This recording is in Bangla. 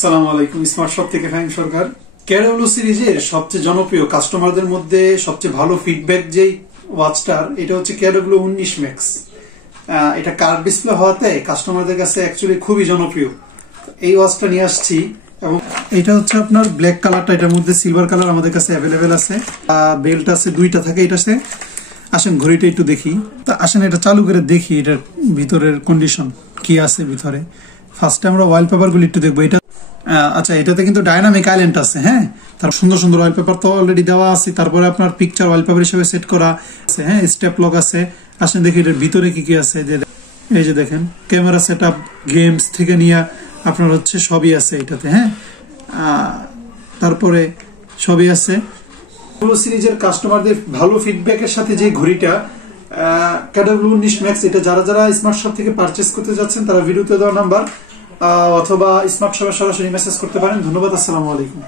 আসসালামু আলাইকুম। স্মার্ট শপ থেকে ফাহিম সরকার। কেডব্লিউ সিরিজের সবচেয়ে জনপ্রিয় কাস্টমারদের মধ্যে সবচেয়ে ভালো ফিডব্যাক যেই ওয়াচটার, এটা হচ্ছে কেডব্লিউ 19 ম্যাক্স। এটা কার্ভ ডিসপ্লে হওয়াতে কাস্টমারদের কাছে অ্যাকচুয়ালি খুবই জনপ্রিয়। এই ওয়াচটা নিয়ে আসছি এবং এটা হচ্ছে আপনার ব্ল্যাক কালারটা, এটার মধ্যে সিলভার কালার আমাদের কাছে অ্যাভেলেবেল আছে। বেল্ট আছে, দুইটা থাকে এটাতে। আসেন ঘড়িটা একটু দেখি। তা আসেন এটা চালু করে দেখি এটার ভিতরের কন্ডিশন কি আছে ভিতরে। ফার্স্টে আমরা ওয়ালপেপার গুলি একটু দেখবো। এটা আচ্ছা, এটাতে কিন্তু ডাইনামিক আইল্যান্ড আছে। হ্যাঁ, তার সুন্দর সুন্দর ওয়ালপেপার তো অলরেডি দেওয়া আছে। তারপরে আপনার পিকচার ওয়ালপেপার হিসেবে সেট করা আছে। হ্যাঁ, স্টেপ লক আছে। আসেন দেখি এটার ভিতরে কি কি আছে। এই যে দেখেন, ক্যামেরা সেট আপ, গেমস থেকে নিয়ে আপনার হচ্ছে সবই আছে এটাতে। হ্যাঁ, তারপরে সবই আছে। সিরিজের কাস্টমারদের ভালো ফিডব্যাকের সাথে যে ঘড়িটা কেডব্লিউ 19 ম্যাক্স, এটা যারা যারা স্মার্ট শপ থেকে পারচেস করতে যাচ্ছেন তারা ভিডিওতে দেওয়া নাম্বার অথবা স্মার্ট শপে সরাসরি মেসেজ করতে পারেন। ধন্যবাদ। আসসালামু আলাইকুম।